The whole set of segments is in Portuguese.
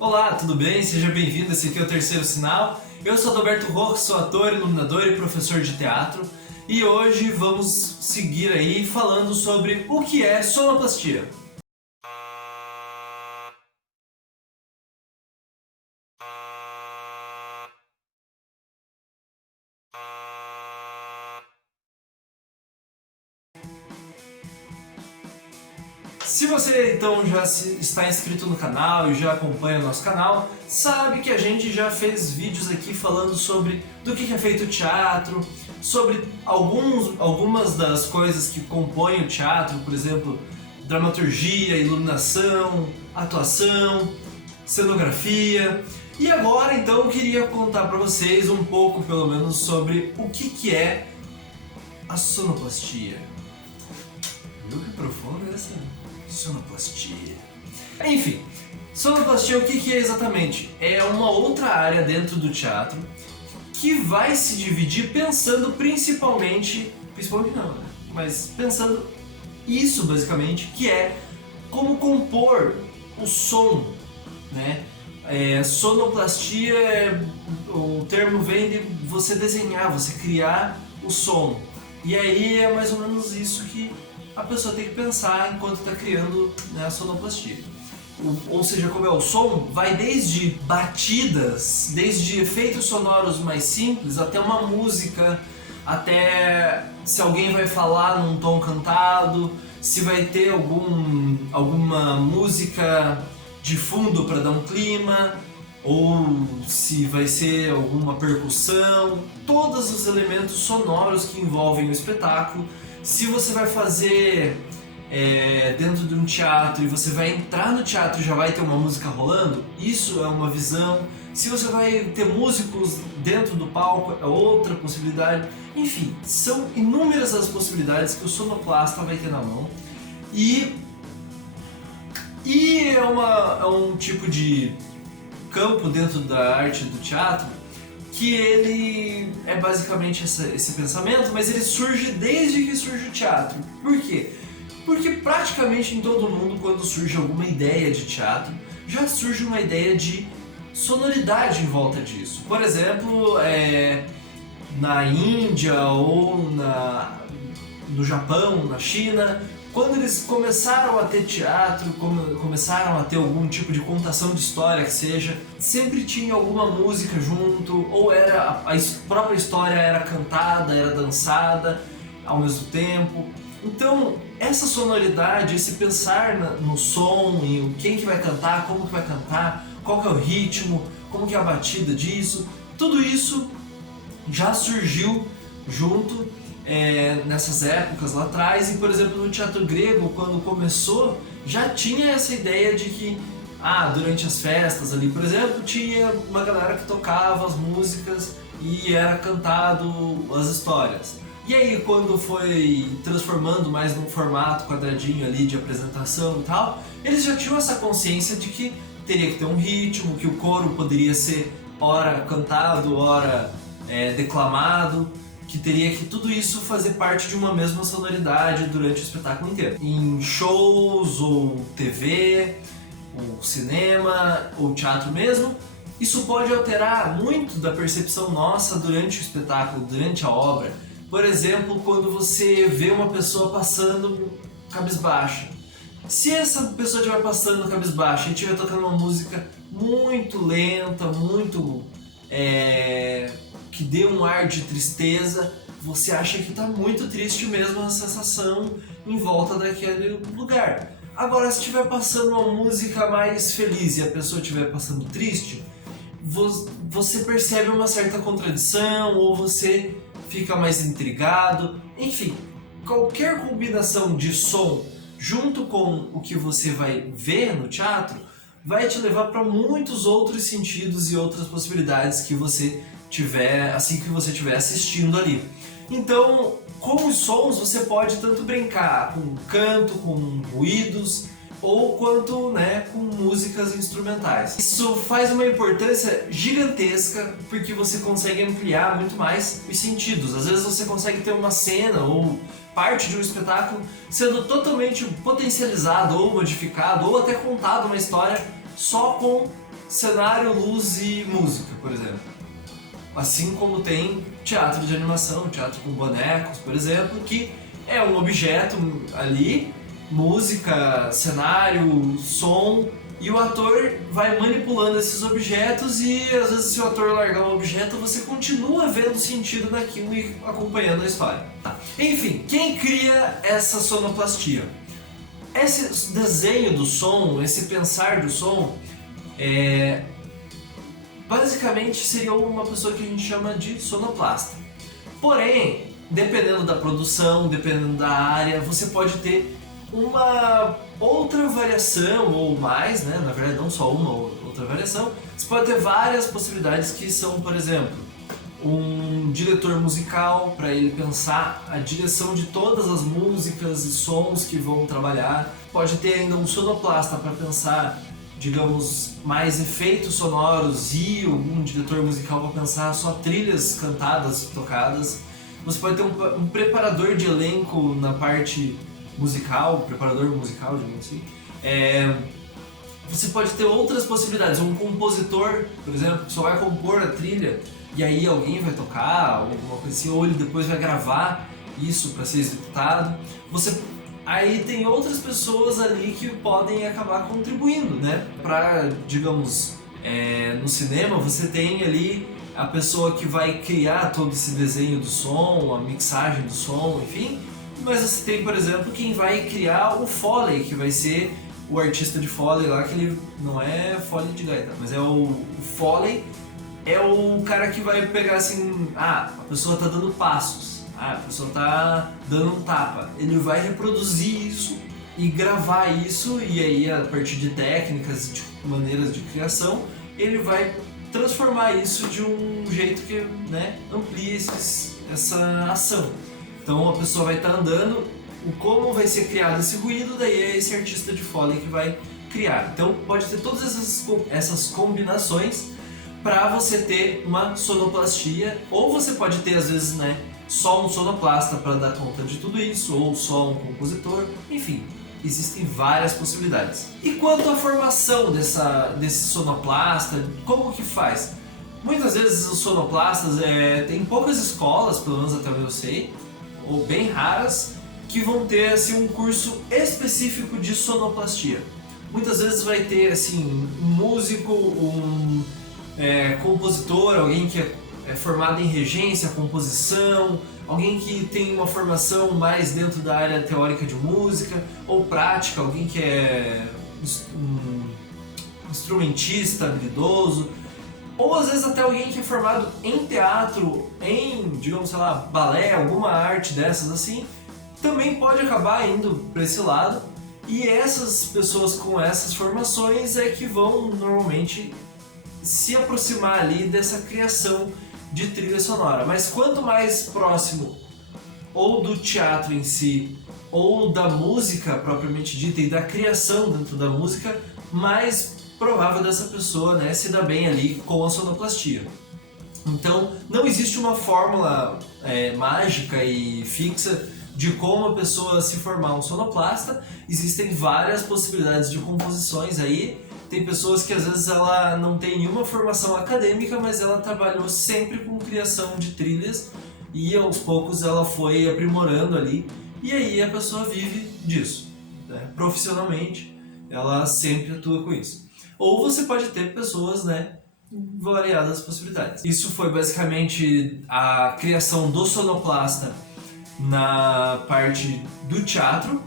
Olá, tudo bem? Seja bem-vindo, esse aqui é o Terceiro Sinal. Eu sou Adalberto Roque, sou ator, iluminador e professor de teatro. E hoje vamos seguir aí falando sobre o que é sonoplastia. Se você então já está inscrito no canal e já acompanha o nosso canal, sabe que a gente já fez vídeos aqui falando sobre do que é feito o teatro, sobre algumas das coisas que compõem o teatro, por exemplo, dramaturgia, iluminação, atuação, cenografia. E agora então eu queria contar para vocês um pouco, pelo menos, sobre o que é a sonoplastia. Viu que profundo é essa? Sonoplastia. Enfim, sonoplastia o que é exatamente? É uma outra área dentro do teatro que vai se dividir pensando principalmente não, né? Mas pensando isso basicamente, que é como compor o som, né? Sonoplastia, o termo vem de você desenhar, você criar o som. E aí é mais ou menos isso que a pessoa tem que pensar enquanto está criando, né, a sonoplastia. Ou seja, como é o som, vai desde batidas, desde efeitos sonoros mais simples, até uma música, até se alguém vai falar num tom cantado, se vai ter alguma música de fundo para dar um clima, ou se vai ser alguma percussão, todos os elementos sonoros que envolvem o espetáculo. Se você vai fazer dentro de um teatro e você vai entrar no teatro e já vai ter uma música rolando, isso é uma visão. Se você vai ter músicos dentro do palco, é outra possibilidade. Enfim, são inúmeras as possibilidades que o sonoplasta vai ter na mão. E é um tipo de campo dentro da arte do teatro que ele é basicamente esse pensamento, mas ele surge desde que surge o teatro. Por quê? Porque praticamente em todo mundo, quando surge alguma ideia de teatro, já surge uma ideia de sonoridade em volta disso. Por exemplo, na Índia ou no Japão, na China, quando eles começaram a ter teatro, começaram a ter algum tipo de contação de história que seja, sempre tinha alguma música junto, ou era a própria história era cantada, era dançada ao mesmo tempo. Então, essa sonoridade, esse pensar no som, em quem que vai cantar, como que vai cantar, qual que é o ritmo, como que é a batida disso, tudo isso já surgiu junto nessas épocas lá atrás. E, por exemplo, no teatro grego, quando começou, já tinha essa ideia de que durante as festas ali, por exemplo, tinha uma galera que tocava as músicas e era cantado as histórias. E aí, quando foi transformando mais num formato quadradinho ali de apresentação e tal, eles já tinham essa consciência de que teria que ter um ritmo, que o coro poderia ser ora cantado, ora declamado, que teria que tudo isso fazer parte de uma mesma sonoridade durante o espetáculo inteiro. Em shows, ou TV, ou cinema, ou teatro mesmo, isso pode alterar muito da percepção nossa durante o espetáculo, durante a obra. Por exemplo, quando você vê uma pessoa passando cabisbaixa. Se essa pessoa estiver passando cabisbaixa e estiver tocando uma música muito lenta, muito que dê um ar de tristeza, você acha que está muito triste mesmo a sensação em volta daquele lugar. Agora, se estiver passando uma música mais feliz e a pessoa estiver passando triste, você percebe uma certa contradição, ou você fica mais intrigado. Enfim, qualquer combinação de som junto com o que você vai ver no teatro vai te levar para muitos outros sentidos e outras possibilidades que você tiver, assim que você estiver assistindo ali. Então, com os sons você pode tanto brincar com canto, com ruídos, ou quanto com músicas instrumentais. Isso faz uma importância gigantesca porque você consegue ampliar muito mais os sentidos. Às vezes você consegue ter uma cena ou parte de um espetáculo sendo totalmente potencializado ou modificado, ou até contado uma história só com cenário, luz e música, por exemplo. Assim como tem teatro de animação, teatro com bonecos, por exemplo, que é um objeto ali, música, cenário, som, e o ator vai manipulando esses objetos e às vezes se o ator largar um objeto, você continua vendo sentido naquilo e acompanhando a história. Tá. Enfim, quem cria essa sonoplastia? Esse desenho do som, esse pensar do som, basicamente seria uma pessoa que a gente chama de sonoplasta. Porém, dependendo da produção, dependendo da área, você pode ter uma outra variação ou mais, né? Na verdade não só uma outra variação. Você pode ter várias possibilidades que são, por exemplo, um diretor musical para ele pensar a direção de todas as músicas e sons que vão trabalhar. Pode ter ainda um sonoplasta para pensar, digamos, mais efeitos sonoros e algum diretor musical para pensar só trilhas cantadas, tocadas. Você pode ter um preparador de elenco na parte musical, preparador musical, digamos assim. Você pode ter outras possibilidades, um compositor, por exemplo, que só vai compor a trilha e aí alguém vai tocar, alguma coisa assim, ou ele depois vai gravar isso para ser executado. Aí tem outras pessoas ali que podem acabar contribuindo, né? Para, digamos, no cinema você tem ali a pessoa que vai criar todo esse desenho do som, a mixagem do som, enfim. Mas você tem, por exemplo, quem vai criar o Foley, que vai ser o artista de Foley lá, que ele não é Foley de gaita, mas é o Foley, é o cara que vai pegar assim, a pessoa tá dando passos, a pessoa tá dando um tapa. Ele vai reproduzir isso e gravar isso, e aí a partir de técnicas, de maneiras de criação, ele vai transformar isso de um jeito que, né, amplie essa ação. Então a pessoa vai estar andando, como vai ser criado esse ruído, daí é esse artista de Foley que vai criar. Então pode ter todas essas combinações para você ter uma sonoplastia, ou você pode ter às vezes, né, só um sonoplasta para dar conta de tudo isso, ou só um compositor, enfim, existem várias possibilidades. E quanto à formação desse sonoplasta, como que faz? Muitas vezes os sonoplastas, tem poucas escolas, pelo menos até onde eu sei, ou bem raras, que vão ter assim, um curso específico de sonoplastia. Muitas vezes vai ter assim, um músico, um compositor, alguém que é formado em regência, composição, alguém que tem uma formação mais dentro da área teórica de música, ou prática, alguém que é um instrumentista habilidoso, ou às vezes até alguém que é formado em teatro, em, digamos, sei lá, balé, alguma arte dessas assim, também pode acabar indo para esse lado. E essas pessoas com essas formações é que vão normalmente se aproximar ali dessa criação de trilha sonora. Mas quanto mais próximo ou do teatro em si, ou da música propriamente dita e da criação dentro da música, mais provável dessa pessoa, né, se dar bem ali com a sonoplastia. Então não existe uma fórmula mágica e fixa de como a pessoa se formar um sonoplasta. Existem várias possibilidades de composições aí. Tem pessoas que às vezes ela não tem nenhuma formação acadêmica, mas ela trabalhou sempre com criação de trilhas e aos poucos ela foi aprimorando ali, e aí a pessoa vive disso, né? Profissionalmente ela sempre atua com isso. Ou você pode ter pessoas, né, variadas possibilidades. Isso foi basicamente a criação do sonoplasta na parte do teatro.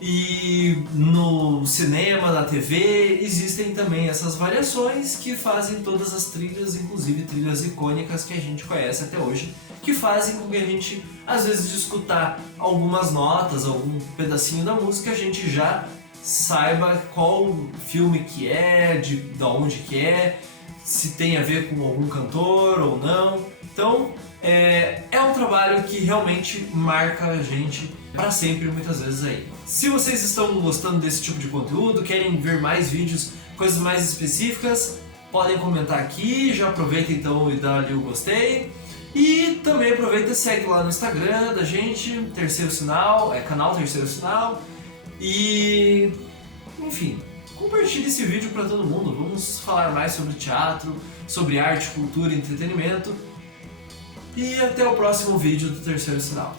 E no cinema, na TV, existem também essas variações que fazem todas as trilhas, inclusive trilhas icônicas que a gente conhece até hoje, que fazem com que a gente, às vezes, de escutar algumas notas, algum pedacinho da música, a gente já saiba qual filme que é, de onde que é, se tem a ver com algum cantor ou não. Então, é um trabalho que realmente marca a gente para sempre, muitas vezes aí. Se vocês estão gostando desse tipo de conteúdo, querem ver mais vídeos, coisas mais específicas, podem comentar aqui, já aproveita então e dá ali o gostei. E também aproveita e segue lá no Instagram da gente, Terceiro Sinal, canal Terceiro Sinal. E, enfim, compartilhe esse vídeo para todo mundo. Vamos falar mais sobre teatro, sobre arte, cultura e entretenimento. E até o próximo vídeo do Terceiro Sinal.